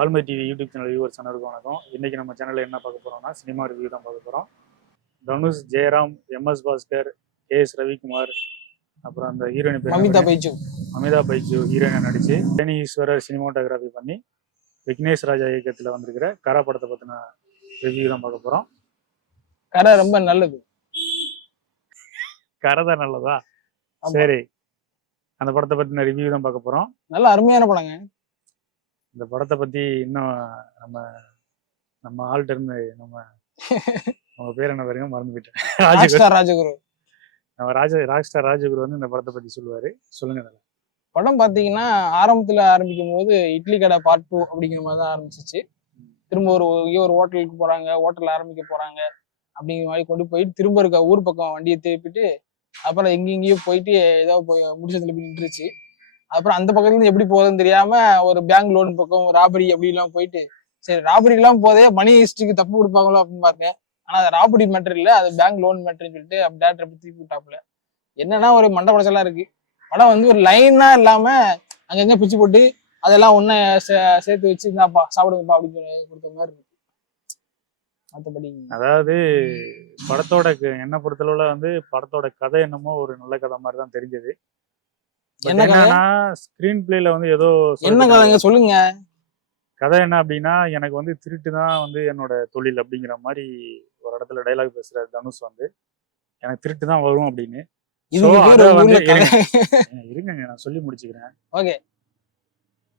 பால்மை TV YouTube channel viewers அனைவருக்கும் வணக்கம். இன்னைக்கு நம்ம சேனல்ல என்ன பார்க்க போறோம்னா சினிமா ரிவ்யூ தான் பார்க்க போறோம். தனுஷ், ஜெயராம், எம்.எஸ். பாஸ்கர், கே.எஸ். ரவிக்குமார், அப்புறம் அந்த ஹீரோயின் பேர் அமிதா பைஜு ஹீரோயினை நடிச்சு தேனி ஈஸ்வரர் சினிமாட்டோகிராஃபி பண்ணி விக்னேஷ் ராஜா இயக்கத்தில் வந்திருக்கிற கரா படத்தை பத்தின ரிவ்யூ தான் பார்க்க போறோம். கரை ரொம்ப நல்லது. கரை தான் நல்லதா? சரி, அந்த படத்தை பத்தின ரிவ்யூ தான் பார்க்க போறோம். நல்ல அருமையான படங்க. இந்த படத்தை பத்தி இன்னும் நம்ம ஆள்கிட்ட இருந்து நம்ம பேர் என்ன பாருங்க, மறந்து போயிட்டேன். ராஜகுரு. நம்ம ராக்ஸ்டார் ராஜகுரு வந்து இந்த படத்தை பத்தி சொல்லுவாரு. சொல்லுங்க. படம் பாத்தீங்கன்னா ஆரம்பத்துல ஆரம்பிக்கும் போது இட்லி கடை பார்ட் 2 அப்படிங்கிற மாதிரி தான் ஆரம்பிச்சிச்சு. திரும்ப ஒரு ஹோட்டலுக்கு போறாங்க, ஹோட்டல் ஆரம்பிக்க போறாங்க அப்படிங்கிற மாதிரி கொண்டு போயிட்டு திரும்ப இருக்க ஊர் பக்கம் வண்டியை திருப்பிட்டு அப்புறம் எங்கேயும் போயிட்டு ஏதோ போய் முடிச்சதுல போய் நின்றுச்சு. அப்புறம் அந்த பக்கத்துல இருந்து எப்படி போகுதுன்னு தெரியாம ஒரு பேங்க் லோன் பக்கம் ராபரி அப்படி எல்லாம் போயிட்டு, சரி ராபரி எல்லாம் போதே மணி ஹிஸ்டரிக்கு தப்பு கொடுப்பாங்களோ அப்படின்னு பாருங்க. ஆனா அது ராபரி மேட்டர் இல்ல, அது பேங்க் லோன் மேட்டர்ன்னு சொல்லிட்டு டேரக்டரை பத்தி திருப்பி விட்டாப்புல. என்னன்னா ஒரு மண்டை படச்செல்லாம் இருக்கு. படம் வந்து ஒரு லைனா இல்லாம அங்கங்க பிச்சு போட்டு அதெல்லாம் ஒன்ன சேர்த்து வச்சு இந்தாப்பா சாப்பிடுங்கப்பா அப்படின்னு கொடுத்த மாதிரி இருக்கு. மற்றபடி அதாவது படத்தோட என்ன பொறுத்தளவுல வந்து படத்தோட கதை என்னமோ ஒரு நல்ல கதை மாதிரி தான் தெரிஞ்சது. என்னன்னா ஸ்கிரீன் பிளேல வந்து ஏதோ என்ன கதைங்க சொல்லுங்க. கதை என்ன அப்படின்னா, எனக்கு வந்து திருட்டு தான் வந்து என்னோட தொழில் அப்படிங்கிற மாதிரி ஒரு இடத்துல டைலாக் பேசுறாரு தனுஷ். வந்து எனக்கு திருட்டு தான் வரும் அப்படின்னு. இருங்க, நான் சொல்லி முடிச்சுக்கிறேன். ஓகே.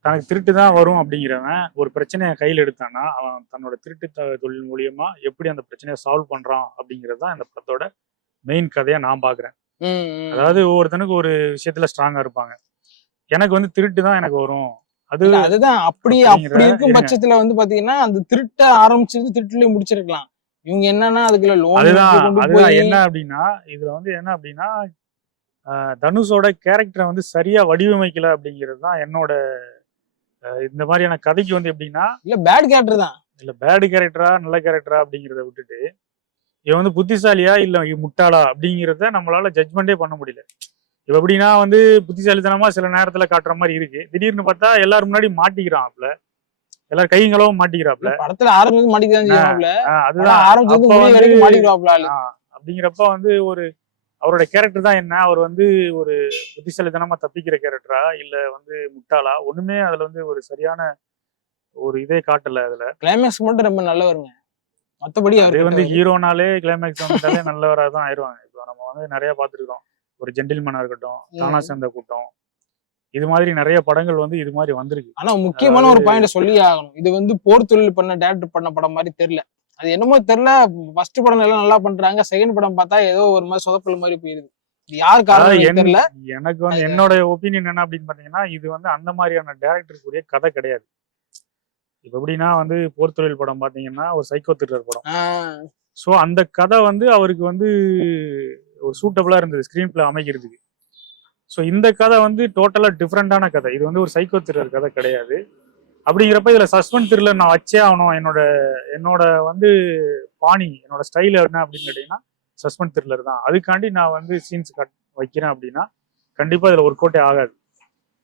தனக்கு திருட்டு தான் வரும் அப்படிங்கிறவன் ஒரு பிரச்சனையை கையில் எடுத்தான்னா அவன் தன்னோட திருட்டு தொழில் மூலியமா எப்படி அந்த பிரச்சனையை சால்வ் பண்றான் அப்படிங்கிறது தான் இந்த படத்தோட மெயின் கதையா நான் பாக்குறேன். அதாவது ஒவ்வொருத்தனுக்கு ஒரு விஷயத்துல ஸ்ட்ராங்கா இருப்பாங்க. எனக்கு வந்து திருட்டு தான் எனக்கு வரும், அதுதான் அப்படி இருக்கும் பட்சத்துல வந்து பாத்தீங்கன்னா அந்த திருட்ட ஆரம்பிச்சிருந்து திருட்டுலயே முடிச்சிருக்கலாம். இவங்க என்னன்னா அதுக்குள்ள லோன் அதுதான் என்ன அப்படின்னா, இதுல வந்து என்ன அப்படின்னா தனுஷோட கேரக்டரை வந்து சரியா வடிவமைக்கல அப்படிங்கிறது தான் என்னோட இந்த மாதிரியான கதைக்கு வந்து எப்படின்னா, இல்ல பேட் கேரக்டர் தான், இல்ல பேட் கேரக்டரா நல்ல கேரக்டரா அப்படிங்கிறத விட்டுட்டு இவன் வந்து புத்திசாலியா இல்ல முட்டாளா அப்படிங்கிறத நம்மளால ஜட்ஜ்மெண்டே பண்ண முடியல. இப்ப எப்படின்னா வந்து புத்திசாலித்தனமா சில நேரத்துல காட்டுற மாதிரி இருக்கு, திடீர்னு பார்த்தா எல்லாரும் முன்னாடி மாட்டிக்கிறாப்ல, எல்லாரும் கைங்களவும் மாட்டிக்கிறாப்ல. படத்துல ஆரம்பிச்சு மாட்டிக்கிறாங்க. அப்படிங்கிறப்ப வந்து ஒரு அவரோட கேரக்டர் தான் என்ன, அவர் வந்து ஒரு புத்திசாலித்தனமா தப்பிக்கிற கேரக்டரா இல்ல வந்து முட்டாளா, ஒண்ணுமே அதுல வந்து ஒரு சரியான ஒரு இதே காட்டல. அதுல கிளைமேக்ஸ் மட்டும் ரொம்ப நல்லவருங்க. மத்தபடி அது வந்து ஹீரோனாலே கிளைமேக்ஸ் வந்துட்டாலே நல்லவரா தான் ஆயிடுவாங்க. இப்போ நம்ம வந்து நிறைய பார்த்துருக்கோம். ஒரு ஜென்டில்மேனா இருக்கட்டும், தானா சேர்ந்த கூட்டம், இது மாதிரி நிறைய படங்கள் வந்து இது மாதிரி வந்திருக்கு. ஆனா முக்கியமான ஒரு பாயிண்ட் சொல்லி ஆகணும். இது வந்து போர் தொழில் பண்ண டேரக்டர் பண்ண படம் மாதிரி தெரியல. அது என்னமோ தெரியல. ஃபர்ஸ்ட் படம் எல்லாம் நல்லா பண்றாங்க, செகண்ட் படம் பார்த்தா ஏதோ ஒரு மாதிரி சொதப்பல் மாதிரி போயிருது. யாரு காரணம் தெரியல. எனக்கு வந்து என்னோட ஒப்பீனியன் என்ன அப்படின்னு பாத்தீங்கன்னா, இது வந்து அந்த மாதிரியான டேரக்டருக்குரிய கதை கிடையாது. இப்ப எப்படின்னா வந்து போர் தொழில் படம் பாத்தீங்கன்னா ஒரு சைக்கோ த்ரில்லர் படம். சோ அந்த கதை வந்து அவருக்கு வந்து ஒரு சூட்டபிளா இருந்தது ஸ்கிரீன் பிளே அமைக்கிறதுக்கு. ஸோ இந்த கதை வந்து டோட்டலா டிஃப்ரெண்டான கதை. இது வந்து ஒரு சைக்கோ த்ரில்லர் கதை கிடையாது. அப்படிங்கிறப்ப இதுல சஸ்பென்ஸ் த்ரில்லர் நான் வச்சே ஆகணும். என்னோட வந்து பாணி, என்னோட ஸ்டைல் என்ன அப்படின்னு கேட்டீங்கன்னா சஸ்பென்ஸ் த்ரில்லர் தான். அதுக்காண்டி நான் வந்து சீன்ஸ் வைக்கிறேன் அப்படின்னா கண்டிப்பா இதுல ஒர்க் அவுட்டே ஆகாது.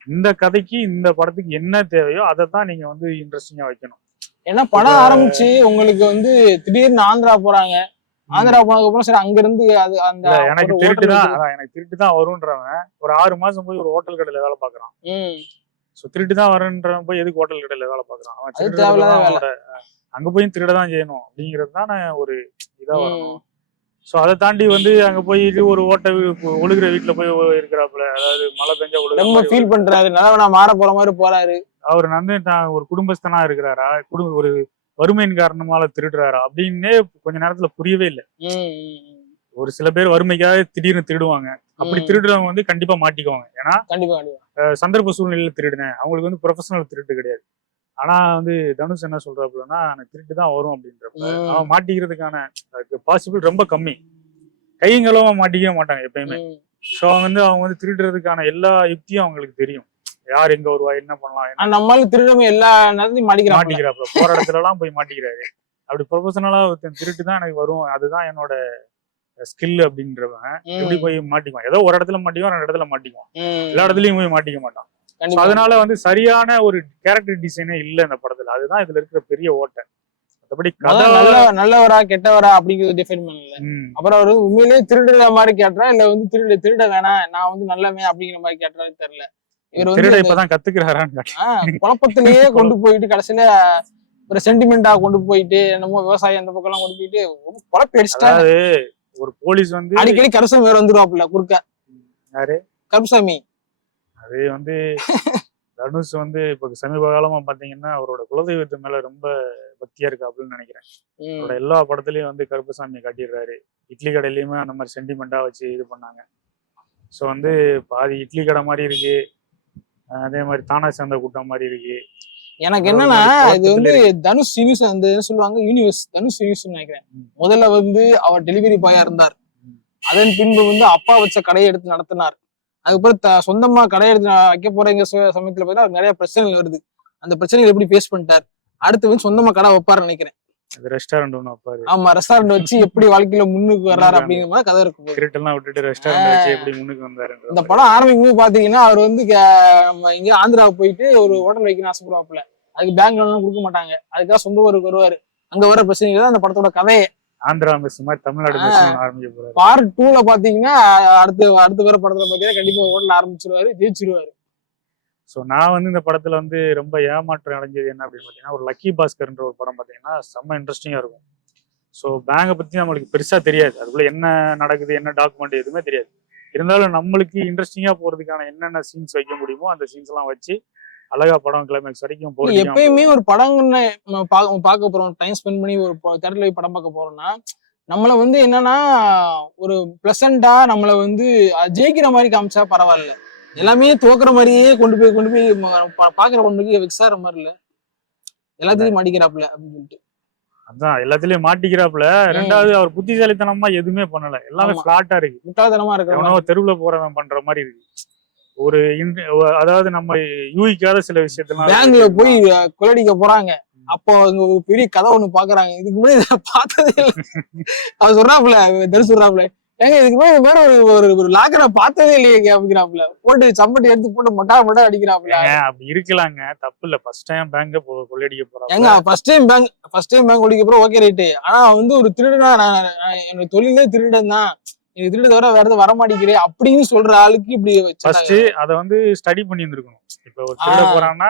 இந்த கதைக்கு இந்த படத்துக்கு என்ன தேவையோ அதை தான் நீங்க வந்து இன்ட்ரெஸ்டிங்கா வைக்கணும். ஏன்னா படம் ஆரம்பிச்சு உங்களுக்கு வந்து திடீர்னு ஆந்திரா போறாங்க. ஆந்திரா போனதுக்கு அப்புறம் சரி அங்க இருந்து அது அந்த எனக்கு திருட்டு தான் வரும்ன்றவன் ஒரு 6 மாசம் போய் ஒரு ஹோட்டல் கடையில வேலை பாக்குறான். திருட்டு தான் வருன்றவன் போய் எதுக்கு ஹோட்டல் கடையில வேலை பாக்குறான்? அவன் அங்க போய் திருடதான் செய்யணும் அப்படிங்கிறது தான் ஒரு இதா வரணும். ஸோ அதை தாண்டி வந்து அங்க போயிட்டு ஒரு ஒழுகுற வீட்டுல போய் இருக்கிறாப்புல, அதாவது மழை பெஞ்சா ரொம்ப ஃபீல் பண்றாரு, நான் மாற போற மாதிரி போறாரு. அவர் வந்து ஒரு குடும்பஸ்தனா இருக்கிறாரா, ஒரு வறுமையின் காரணமால திருடுறாரா அப்படின்னு கொஞ்ச நேரத்துல புரியவே இல்லை. ஒரு சில பேர் வறுமைக்காக திடீர்னு திருடுவாங்க. அப்படி திருடுறவங்க வந்து கண்டிப்பா மாட்டிக்குவாங்க. ஏன்னா சந்தர்ப்ப சூழ்நிலையில திருடுனேன், அவங்களுக்கு வந்து ப்ரொஃபஷனல் திருட்டு கிடையாது. ஆனா வந்து தனுஷ் என்ன சொல்றாப்புலன்னா எனக்கு திருட்டு தான் வரும் அப்படின்றப்ப அவன் மாட்டிக்கிறதுக்கான பாசிபிள் ரொம்ப கம்மி. கைங்களும் மாட்டிக்கவே மாட்டாங்க எப்பயுமே. ஸோ அவங்க வந்து திருடுறதுக்கான எல்லா யுக்தியும் அவங்களுக்கு தெரியும். யார் எங்க வருவா, என்ன பண்ணலாம், நம்மளால திருடாம எல்லா நேரத்தையும் மாட்டிக்கிறாப்புல, போற இடத்துல எல்லாம் போய் மாட்டிக்கிறாரு. அப்படி ப்ரொஃபஷனலா திருட்டு தான் எனக்கு வரும், அதுதான் என்னோட ஸ்கில் அப்படின்றவன் எப்படி போய் மாட்டிக்குவான். ஏதோ ஒரு இடத்துல மாட்டிக்குவான், 2 இடத்துல மாட்டிக்குவான், எல்லா இடத்துலயும் போய் மாட்டிக்க மாட்டான். கண்டிப்பா. அதனால வந்து சரியான ஒரு கேரக்டர் டிசைனே இல்ல இந்த படத்துல. அதுதான் இதுல இருக்கிற பெரிய ஓட்டை. மத்தபடி கதை நல்லவரா கெட்டவரா அப்படிங்கிறது டிஃபைன் பண்ணல. அப்புறம் அவர் உண்மையிலேயே திருடுற மாதிரி கேட்டா இல்ல வந்து திருட வேணாம் நான் வந்து நல்லவன் அப்படிங்கிற மாதிரி கேட்டாரு தெரியல. இவர் வந்து இப்பதான் கத்துக்கிறாரான்னு குழப்பத்திலேயே கொண்டு போயிட்டு கடைசியில ஒரு சென்டிமெண்டா கொண்டு போயிட்டு என்னமோ விவசாயம் அந்த பக்கம் எல்லாம் கொண்டு போயிட்டு குழப்பி அடிச்சுட்டாரு. ஒரு போலீஸ் வந்து அடிக்கடி கருசாமி வேற வந்துருவாப்புல குறுக்க. யாரு? கருசாமி. அது வந்து தனுஷ் வந்து இப்ப சமீப காலமா பாத்தீங்கன்னா அவரோட குலதெய்வத்து மேல ரொம்ப பக்தியா இருக்கு அப்படின்னு நினைக்கிறேன். அவரோட எல்லா படத்துலயும் வந்து கருப்பசாமியை காட்டிடுறாரு. இட்லி கடையிலயுமே அந்த மாதிரி சென்டிமெண்டா வச்சு இது பண்ணாங்க. ஸோ வந்து பாதி இட்லி கடை மாதிரி இருக்கு, அதே மாதிரி தானா சேர்ந்த கூட்டம் மாதிரி இருக்கு. எனக்கு என்னன்னா இது வந்து தனுஷ் யூனிவர்ஸ் அந்த சொல்லுவாங்க யூனிவர்ஸ் தனுஷ் யூனிவர்ஸ் நினைக்கிறேன். முதல்ல வந்து அவர் டெலிவரி பாயா இருந்தார். அதன் பின்பு வந்து அப்பா வச்ச கடையை எடுத்து நடத்தினார். அதுக்கப்புறம் சொந்தமா கடை எடுத்து வைக்க போறீங்க சமயத்துல பார்த்தா நிறைய பிரச்சனைகள் வருது. அந்த பிரச்சனைகள் எப்படி ஃபேஸ் பண்ணிட்டார். அடுத்து வந்து சொந்தமா கடை வைப்பாரு நினைக்கிறேன். ரெஸ்டாரண்ட் ஒண்ணு வைப்பாரு. ஆமா ரெஸ்டாரண்ட் வச்சு எப்படி வாழ்க்கையில முன்னுக்கு வர்றாரு அப்படிங்கிற மாதிரி கதை இருக்கும். கிரிட்டெல்லாம் விட்டுட்டு ரெஸ்டாரண்ட் வச்சு எப்படி முன்னுக்கு வந்தாரு. இந்த படம் ஆரம்பிக்கும் போது பாத்தீங்கன்னா அவர் வந்து இங்க ஆந்திரா போயிட்டு ஒரு ஹோட்டல் வைக்கணும் ஆசைப்படுவாப்புல. அதுக்கு பேங்க் லோன் கொடுக்க மாட்டாங்க. அதுக்காக சொந்த ஊருக்கு வருவாரு. அங்க வர பிரச்சனைகள் தான் அந்த படத்தோட கதையே. ஆந்திரா மிஸ் மாதிரி தமிழ்நாடு ஆரம்பிக்க போறாரு. பார்ட் 2ல பாத்தீங்கன்னா அடுத்து வர படத்துல பாத்தீங்கன்னா கண்டிப்பா ஹோட்டல் ஆரம்பிச்சிருவாரு, ஜெயிச்சிருவாரு. ஸோ நான் வந்து இந்த படத்துல வந்து ரொம்ப ஏமாற்றம் அடைஞ்சது என்ன அப்படின்னு பார்த்தீங்கன்னா ஒரு லக்கி பாஸ்கர்ன்ற ஒரு படம் பார்த்தீங்கன்னா செம்ம இன்ட்ரெஸ்டிங்காக இருக்கும். ஸோ பேங்கை பற்றி நம்மளுக்கு பெருசாக தெரியாது, அதுக்குள்ள என்ன நடக்குது என்ன டாக்குமெண்ட் எதுவுமே தெரியாது. இருந்தாலும் நம்மளுக்கு இன்ட்ரெஸ்டிங்காக போகிறதுக்கான என்னென்ன சீன்ஸ் வைக்க முடியுமோ அந்த சீன்ஸ் எல்லாம் வச்சு அழகா படம் கிளைமேக்ஸ் வரைக்கும் போகிறது. எப்பயுமே ஒரு படங்கன்னு பார்க்க போறோம், டைம் ஸ்பெண்ட் பண்ணி ஒரு தேட்டர்ல போய் படம் பார்க்க போறோம்னா நம்மள வந்து என்னன்னா ஒரு பிளசண்டா நம்மள வந்து ஜெயிக்கிற மாதிரி காமிச்சா பரவாயில்ல. எல்லாமே தோக்குற மாதிரியே கொண்டு போய் பாக்குற கொண்டு போய் வெக்ஸாற மாதிரி இல்ல, எல்லாத்தையும் மாட்டிக்கிறாப்புல அப்படின்னு சொல்லிட்டு. அதான் எல்லாத்துலயும் மாட்டிக்கிறாப்புல. ரெண்டாவது அவர் புத்திசாலித்தனமா எதுவுமே பண்ணல, எல்லாமே பிளாட்டா இருக்கு, முட்டாள்தனமா இருக்கு, தெருவுல போறவன் பண்ற மாதிரி இருக்கு. ஒரு அதாவது நம்ம யூகிக்காத சில விஷயத்தெல்லாம் பேங்க்ல போய் கொள்ளடிக்க போறாங்க. அப்போ இங்க ஒரு பெரிய கதை ஒண்ணு பாக்குறாங்க. இதுக்கு முன்னாடி பார்த்ததே இல்லை. அவர் சொல்றாப்புல தரிசு சொல்றாப்புல, ஏங்க இதுக்கு மேல வேற ஒரு லாக்கரை பார்த்ததே இல்லையே அப்படிங்கிறாப்புல. போட்டு சம்பட்டி எடுத்து போட்டு மொட்டா அடிக்கிறாப்புல. அப்படி இருக்கலாங்க, தப்பு இல்ல. ஃபர்ஸ்ட் டைம் பேங்க் கொள்ளையடிக்க போறாங்க. ஏங்க ஃபர்ஸ்ட் டைம் பேங்க் ஒழிக்க போற ஓகே ரைட்டு. ஆனா வந்து ஒரு திருடனா என்னோட தொழிலே திருடன் தான், இது திருட தவிர வேற எதுவும் வரமாட்டேங்கிறேன் அப்படின்னு சொல்ற ஆளுக்கு இப்படி அதை வந்து ஸ்டடி பண்ணி இருந்திருக்கணும். இப்ப ஒரு திருட போறான்னா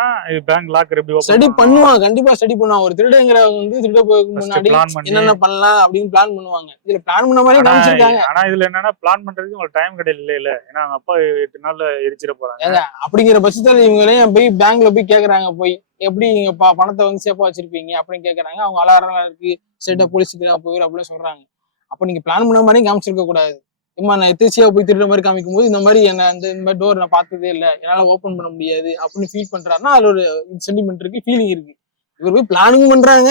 பேங்க் லாக்கர் எப்படி ஸ்டடி பண்ணுவான், கண்டிப்பா ஸ்டடி பண்ணுவான். ஒரு திருடங்கிறவங்க வந்து திருட போறதுக்கு முன்னாடி என்னென்ன பண்ணலாம் அப்படின்னு பிளான் பண்ணுவாங்க. இதுல பிளான் பண்ண மாதிரி காமிச்சிருக்காங்க. ஆனா இதுல என்னன்னா பிளான் பண்றதுக்கு உங்களுக்கு டைம் கிடையாது இல்ல. ஏன்னா அவங்க அப்பா 8 நாள்ல எரிச்சிட போறாங்க. அப்படிங்கிற பட்சத்துல இவங்களையும் போய் பேங்க்ல போய் கேக்குறாங்க, போய் எப்படி நீங்க பணத்தை வந்து சேஃபா வச்சிருப்பீங்க அப்படின்னு கேக்குறாங்க. அவங்க அலாரம் இருக்கு, ஸ்டேட்டா போலீஸுக்கு போயிரு அப்படின்னு சொல்றாங்க. அப்ப நீங்க பிளான் பண்ண மாதிரி காமிச்சிருக்க கூடாது. இம்மா நான் எத்தேச்சியா போய் திருடுற மாதிரி காமிக்கும் போது இந்த மாதிரி என்ன இந்த மாதிரி டோர் நான் பார்த்ததே இல்லை, என்னால ஓப்பன் பண்ண முடியாது அப்படின்னு ஃபீல் பண்றாருன்னா அதுல ஒரு சென்டிமெண்ட் இருக்கு, ஃபீலிங் இருக்கு. இவர் போய் பிளானிங் பண்றாங்க,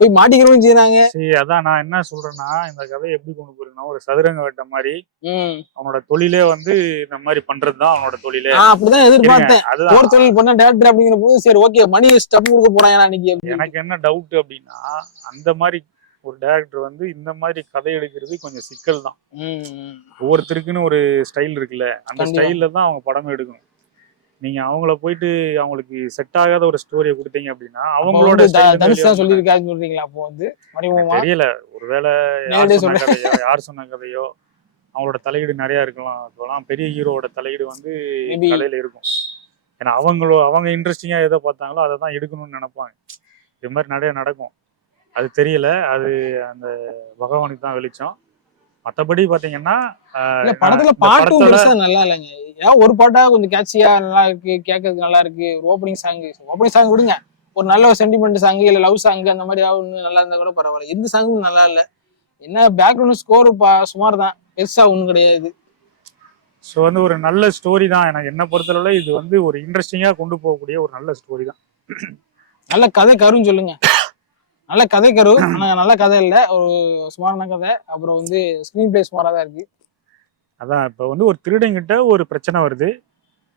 போய் மாட்டிக்கிறவங்க செய்யறாங்க. சரி, அதான் நான் என்ன சொல்றேன்னா இந்த கதையை எப்படி கொண்டு போயிருக்கா, ஒரு சதுரங்க வேட்ட மாதிரி அவனோட தொழிலே வந்து இந்த மாதிரி பண்றதுதான் அவனோட தொழிலே. அப்படிதான் எதிர்பார்த்தேன். ஒரு தொழில் பண்ண டேரக்டர் அப்படிங்கிற போது சரி ஓகே மணி ஸ்டெப் கொடுக்க போறாங்க. எனக்கு என்ன டவுட் அப்படின்னா அந்த மாதிரி ஒரு டைரக்டர் வந்து இந்த மாதிரி கதை எடுக்கிறது கொஞ்சம் சிக்கல் தான். ஒவ்வொருத்தருக்குன்னு ஒரு ஸ்டைல் இருக்குல்ல, அந்த ஸ்டைல்ல தான் அவங்க படமே எடுக்கணும். நீங்க அவங்கள போயிட்டு அவங்களுக்கு செட் ஆகாத ஒரு ஸ்டோரியை கொடுத்தீங்க அப்படின்னா அவங்களோட சொல்லிருக்காங்க. அப்போ வந்து தெரியல, ஒருவேளை யார் சொன்ன கதையோ அவங்களோட தலையீடு நிறைய இருக்கலாம். இப்பெல்லாம் பெரிய ஹீரோவோட தலையீடு வந்து கதையில இருக்கும். ஏன்னா அவங்க இன்ட்ரெஸ்டிங்கா எதை பார்த்தாங்களோ அதை தான் எடுக்கணும்னு நினைப்பாங்க. இது மாதிரி நிறைய நடக்கும். அது தெரியல, அது அந்த பகவானுக்கு தான் வெளிச்சம். மற்றபடி பாத்தீங்கன்னா படத்துல பாட்டும் பெருசா நல்லா இல்லைங்க. ஏன் ஒரு பாட்டா கொஞ்சம் கேட்சியா நல்லா இருக்கு, கேட்கறதுக்கு நல்லா இருக்கு. ஓப்பனிங் சாங் விடுங்க, ஒரு நல்ல ஒரு சென்டிமெண்ட் சாங் இல்ல லவ் சாங் அந்த மாதிரி ஒண்ணு நல்லா இருந்தா கூட பரவாயில்ல. எந்த சாங்கும் நல்லா இல்ல. என்ன பேக்ரவுண்ட் ஸ்கோர் சுமார் தான், பெருசா ஒண்ணும் கிடையாது. ஸோ வந்து ஒரு நல்ல ஸ்டோரி தான். எனக்கு என்ன பொறுத்தளவுல இது வந்து ஒரு இன்ட்ரெஸ்டிங்கா கொண்டு போகக்கூடிய ஒரு நல்ல ஸ்டோரி தான். நல்ல கதை கருன்னு சொல்லுங்க. நல்ல கதை கரு, ஆனா நல்ல கதை இல்லை, ஒரு சுமாரான கதை. அப்புறம் வந்து ஸ்கிரீன் பிளே சுமாரா தான் இருக்கு. அதான் இப்ப வந்து ஒரு திருடங்கிட்ட ஒரு பிரச்சனை வருது,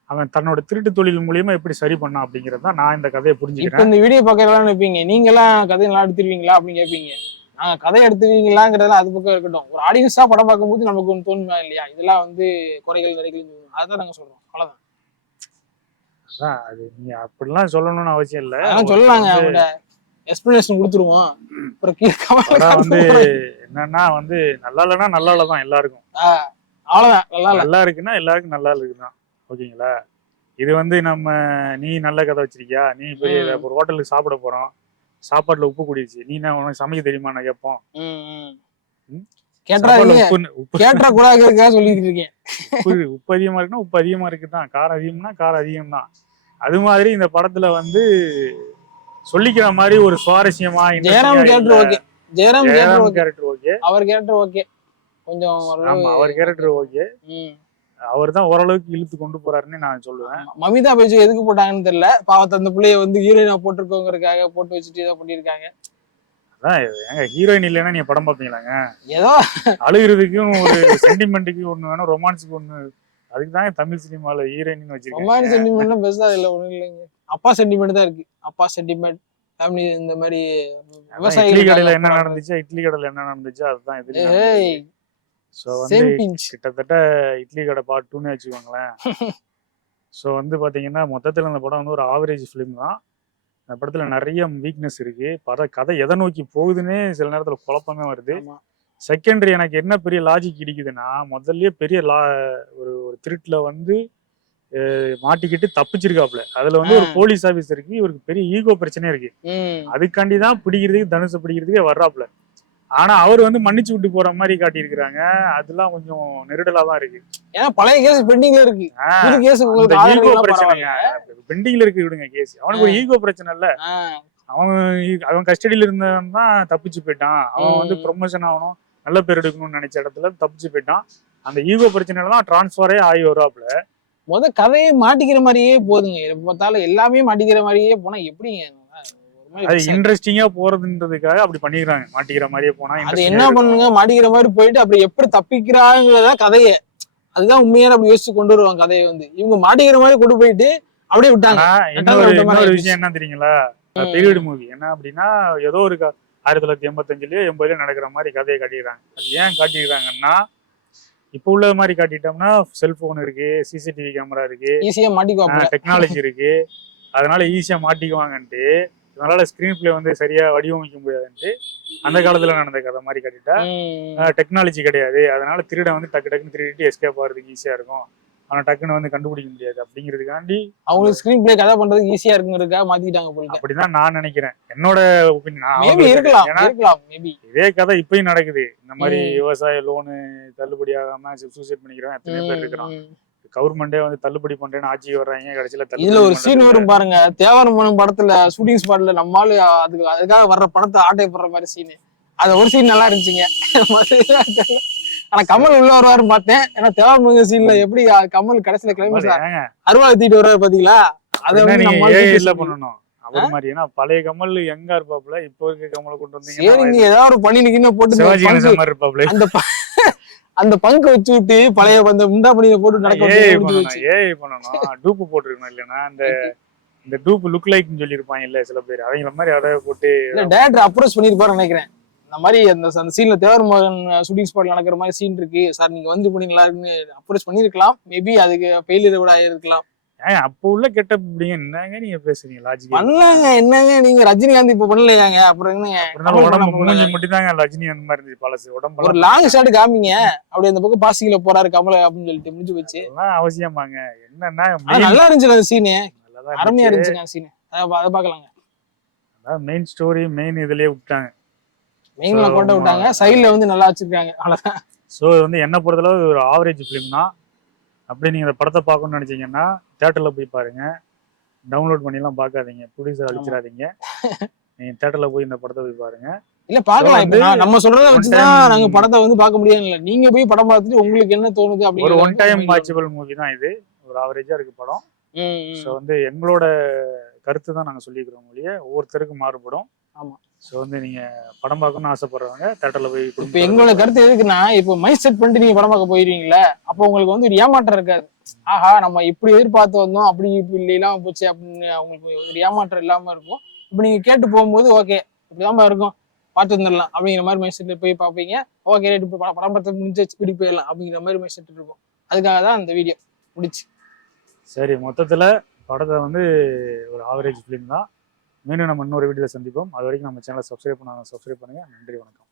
அவன் தன்னோட திருட்டு தொழில் மூலியமா எப்படி சரி பண்ணா அப்படிங்கிறது தான் நான் இந்த கதையை புரிஞ்சுக்கிறேன். இப்ப இந்த வீடியோ பார்க்கறதெல்லாம் நினைப்பீங்க நீங்க எல்லாம் கதை நல்லா எடுத்துருவீங்களா அப்படின்னு கேட்பீங்க. நாங்க கதை எடுத்துருவீங்களாங்கிறதெல்லாம் அது பக்கம் இருக்கட்டும். ஒரு ஆடியன்ஸா படம் பார்க்கும்போது நமக்கு ஒன்று தோணுமா இல்லையா, இதெல்லாம் வந்து குறைகள் நிறைகள், அதுதான் நாங்க சொல்றோம். அவ்வளவுதான். அது நீங்க அப்படிலாம் சொல்லணும்னு அவசியம் இல்ல. அதெல்லாம் சொல்லலாங்க, அவங்க எக்ஸ்பிளனேஷன் கொடுத்துருவோம். அப்புறம் படம் வந்து என்னன்னா வந்து நல்லா இல்லைன்னா நல்லா இல்லதான் எல்லாருக்கும். அவ்வளவுதான், நல்லா இல்ல நல்லா இருக்குன்னா எல்லாருக்கும் நல்லா இருக்குதான். ஓகேங்களா? இது வந்து நம்ம நீ நல்ல கதை வச்சிருக்கியா, நீ பெரிய ஒரு ஹோட்டலுக்கு சாப்பிட போறோம், சாப்பாட்டுல உப்பு கூடிருச்சு, நீ என்ன உனக்கு சமைக்க தெரியுமா நான் கேட்போம். உப்பு அதிகமா இருக்குன்னா உப்பு அதிகமா இருக்குதான், காரம் அதிகம்னா காரம் அதிகம் தான். அது மாதிரி இந்த படத்துல வந்து சொல்லிக்கிற மாதிரி ஒரு சுவாரஸ்யமா ஜெயராம் கேரக்டர் ஓகே, அவர் கேரக்டர் ஓகே, கொஞ்சம் அவர் கேரக்டர் ஓகே, அவர் தான் ஓரளவுக்கு இழுத்து கொண்டு போறாருன்னு நான் சொல்லுவேன். மமிதா பைஜு எதுக்கு போட்டாங்கன்னு தெரியல, பாவத்தை அந்த பிள்ளைய வந்து ஹீரோயினா போட்டிருக்கோங்கிறதுக்காக போட்டு வச்சுட்டு இதை பண்ணிருக்காங்க. அதான் ஏங்க ஹீரோயின் இல்லைன்னா நீங்க படம் பாப்பீங்களாங்க? ஏதோ அழுகிறதுக்கும் ஒரு சென்டிமெண்ட்டுக்கு ஒண்ணு வேணும், ரொமான்ஸுக்கு ஒண்ணு, அதுக்கு தாங்க தமிழ் சினிமால ஹீரோயின் வச்சிருக்காங்க. ரொமான்ஸ் சென்டிமெண்ட் பெருசா இல்ல, ஒண்ணும் இல்லைங்க. அப்பா சென்டிமெண்ட் தான் இருக்கு, அப்பா சென்டிமெண்ட், ஃபேமிலி, இந்த மாதிரி விவசாய இட்லி கடையில என்ன நடந்துச்சு அதுதான் இதுல. ஸோ வந்து கிட்டத்தட்ட இட்லி கடை பார்ட் 2ன்னு வச்சுக்கோங்களேன். ஸோ வந்து பாத்தீங்கன்னா மொத்தத்துல அந்த படம் வந்து ஒரு ஆவரேஜ் ஃபிலிம் தான். அந்த படத்துல நிறைய வீக்னஸ் இருக்கு. கதை எதை நோக்கி போகுதுன்னே சில நேரத்துல குழப்பமே வருது. செகண்டரி எனக்கு என்ன பெரிய லாஜிக் இடிக்குதுன்னா, முதல்லயே பெரிய ஒரு திருட்டுல வந்து மாட்டிக்கிட்டு தப்பிச்சிருக்காப்ல. அதுல வந்து ஒரு போலீஸ் ஆபீசருக்கு இவருக்கு பெரிய ஈகோ பிரச்சனை இருக்கு. அதுக்காண்டிதான் பிடிக்கிறதுக்கு தனுஷை பிடிக்கிறதுக்கே வர்றாப்ல. ஆனா அவர் வந்து மன்னிச்சு விட்டு போற மாதிரி காட்டியிருக்கிறாங்க. அதெல்லாம் கொஞ்சம் நெருடலா தான் இருக்கு. ஏன்னா பழைய கேஸ் பெண்டிங்ல இருக்கு. ஈகோ பிரச்சனைங்க பெண்டிங்ல இருக்கு, விடுங்க கேஸ். அவனுக்கு ஒரு ஈகோ பிரச்சனை இல்ல. அவன் கஸ்டடியில இருந்தவன் தான் தப்பிச்சு போயிட்டான். அவன் வந்து ப்ரொமோஷன் ஆகணும், நல்ல பேர் எடுக்கணும்னு நினைச்ச இடத்துல தப்பிச்சு போயிட்டான். அந்த ஈகோ பிரச்சனையில தான் டிரான்ஸ்பரே ஆகி வருவாப்ல. கதையே மாட்டிக்கிற மாதிரியே போதுங்க. பார்த்தாலும் எல்லாமே மாட்டிக்கிற மாதிரியே போனா எப்படிங்க? அது இன்ட்ரெஸ்டிங்கா போறதுன்றதுக்காக அப்படி பண்ணிக்கிறாங்க. மாட்டிக்கிற மாதிரியே போனா அது என்ன பண்ணுங்க, மாட்டிக்கிற மாதிரி போயிட்டு அப்படி எப்படி தப்பிக்கிறாங்கிறதா கதையே. அதுதான் உண்மையான அப்படி யோசிச்சு கொண்டு வருவாங்க கதையை. வந்து இவங்க மாட்டிக்கிற மாதிரி கொண்டு போயிட்டு அப்படியே விட்டாங்க. இன்னொரு விஷயம் என்ன தெரியுங்களா, பீரியட் மூவி என்ன அப்படின்னா, ஏதோ ஒரு 1985லயோ 80லயோ நடக்கிற மாதிரி கதையை காட்டிக்கிறாங்க. அது ஏன் காட்டிக்கிறாங்கன்னா, இப்ப உள்ள மாதிரி காட்டிட்டோம்னா செல்போன் இருக்கு, சிசிடிவி கேமரா இருக்கு, ஈஸியா மாட்டிக்குவாங்க, டெக்னாலஜி இருக்கு, அதனால ஈஸியா மாட்டிக்குவாங்கன்ட்டு, அதனால ஸ்கிரீன் பிளே வந்து சரியா வடிவமைக்க முடியாதுன்ட்டு அந்த காலத்துல நடந்த கதை மாதிரி காட்டிட்டா, டெக்னாலஜி கிடையாது, அதனால திருட வந்து டக்கு டக்குன்னு திருடிட்டு எஸ்கேப் ஆகிறதுக்கு ஈஸியா இருக்கும், ஆனா டக்குன்னு வந்து கண்டுபிடிக்க முடியாது அப்படிங்கிறதுக்காண்டி அவங்க ஸ்கிரீன் பிளே கதை பண்றதுக்கு ஈஸியா இருக்குங்கிறதுக்காக மாத்திட்டாங்க போல. அப்படிதான் நான் நினைக்கிறேன். என்னோட ஒப்பீனியன். இதே கதை இப்பயும் நடக்குது. இந்த மாதிரி விவசாய லோனு தள்ளுபடி ஆகாம சூசைட் பண்ணிக்கிறோம் எத்தனை பேர் இருக்கிறோம். கவர்மெண்டே வந்து தள்ளுபடி பண்றேன்னு ஆட்சிக்கு வர்றாங்க, கடைசியில இதுல ஒரு சீன் வரும் பாருங்க, தேவரமனம் படத்துல ஷூட்டிங் ஸ்பாட்ல நம்மால அதுக்காக வர்ற பணத்தை ஆட்டை போடுற மாதிரி சீனு. அது ஒரு சீன் நல்லா இருந்துச்சுங்க. ஆனா கமல் உள்ள வருவாருன்னு பார்த்தேன். ஏன்னா தேவரமன சீன்ல எப்படி கமல் கடைசியில கிளைமேக்ஸ் அருவா தூக்கிட்டு வருவாரு பாத்தீங்களா? அதை பண்ணணும் அவர் மாதிரி. ஏன்னா பழைய கமல் எங்க இருப்பாப்ல, இப்போ இருக்க கமலை கொண்டு வந்தீங்க ஏதாவது ஒரு பண்ணி போட்டு அந்த பங்கு வச்சு விட்டு பழைய அந்த முண்டா பண்ணியை போட்டு நடக்க டூப்பு போட்டுருக்கணும். இல்லைன்னா இந்த டூப் லுக் லைக்னு சொல்லியிருப்பாங்க இல்ல சில பேர், அவங்கள மாதிரி அதை போட்டு டேரக்டர் அப்ரோச் பண்ணிருப்பாரு நினைக்கிறேன். இந்த மாதிரி அந்த சீன்ல தேவர்மகன் ஷூட்டிங் ஸ்பாட்ல நடக்கிற மாதிரி சீன் இருக்கு சார், நீங்க வந்து பண்ணீங்களா அப்ரோச் பண்ணிருக்கலாம். மேபி அதுக்கு ஃபெயிலியர் கூட ஆயிருக்கலாம். அப்ப உள்ள கெட்டப் இப்படிங்க என்னங்க நீங்க பேசுறீங்க? லாஜிக் பண்ணலாங்க. என்னங்க நீங்க ரஜினிகாந்த் இப்ப பண்ணலையாங்க? அப்புறம் என்னங்க உடம்பு மூஞ்சி மட்டும் தாங்க ரஜினிகாந்த் மாதிரி இருந்துச்சு பழசு. உடம்பு ஒரு லாங் ஷாட் காமிங்க, அப்படி அந்த பக்கம் பாசிங்ல போறாரு கமல் அப்படின்னு சொல்லிட்டு முடிஞ்சு வச்சு. அவசியமாங்க. என்னன்னா நல்லா இருந்துச்சு அந்த சீனு, அருமையா இருந்துச்சுங்க சீனு. அதை பாக்கலாங்க. அதான் மெயின் ஸ்டோரி மெயின் இதுலயே விட்டாங்க, மெயின்ல கொண்டு விட்டாங்க, சைட்ல வந்து நல்லா வச்சிருக்காங்க, அவ்வளவுதான். ஸோ வந்து என்ன பொறுத்தளவு ஒரு ஆவரேஜ் ஃபிலிம் தான். அப்படி நீங்க இந்த படத்தை பார்க்கணும்னு நினைச்சீங்கன்னா தியேட்டர்ல போய் பாருங்க. டவுன்லோட் பண்ணிலாம் பார்க்காதீங்க, ப்ரொடியூசர் அழிச்சிடாதீங்க. நீங்க தியேட்டர்ல போய் இந்த படத்தை போய் பாருங்க. இல்ல பாக்கலாம், நம்ம சொல்றத வச்சுதான் நாங்க படத்தை வந்து பார்க்க முடியாது. இல்ல நீங்க போய் படம் பார்த்துட்டு உங்களுக்கு என்ன தோணுது அப்படி ஒரு ஒன் டைம் வாட்சபிள் மூவி தான் இது. ஒரு ஆவரேஜா இருக்கு படம். ஸோ வந்து எங்களோட கருத்து தான் நாங்க சொல்லிக்கிறோம் மொழிய, ஒவ்வொருத்தருக்கு மாறுபடும். ஆமா. ஸோ வந்து நீங்க படம் பார்க்கணும்னு ஆசைப்படுறவங்க தியேட்டர்ல போய். இப்ப எங்களோட கருத்து எதுக்குன்னா, இப்போ மைண்ட் செட் பண்ணிட்டு நீங்க படம் பார்க்க போயிருவீங்களா, அப்போ உங்களுக்கு வந்து ஒரு ஏமாற்றம் இருக்காது. ஆஹா நம்ம இப்படி எதிர்பார்த்து வந்தோம், அப்படி இப்படி இல்லாம போச்சு அப்படின்னு அவங்களுக்கு ஒரு ஏமாற்றம் இல்லாம இருக்கும். இப்ப நீங்க கேட்டு போகும்போது ஓகே இப்படிதான் இருக்கும், பார்த்து வந்துடலாம் அப்படிங்கிற மாதிரி மைண்ட் செட்ல போய் பார்ப்பீங்க. ஓகே ரைட், இப்போ படம் பார்த்து முடிஞ்சு வீட்டுக்கு போயிடலாம் அப்படிங்கிற மாதிரி மைண்ட் செட் இருக்கும். அதுக்காக தான் அந்த வீடியோ முடிச்சு. சரி, மொத்தத்துல படத்தை வந்து ஒரு ஆவரேஜ் ஃபிலிம் தான். மீண்டும் நம்ம இன்னொரு வீடியோவில் சந்திப்போம். அது வரைக்கும் நம்ம சேனலை சப்ஸ்கிரைப் பண்ணுங்க. நன்றி, வணக்கம்.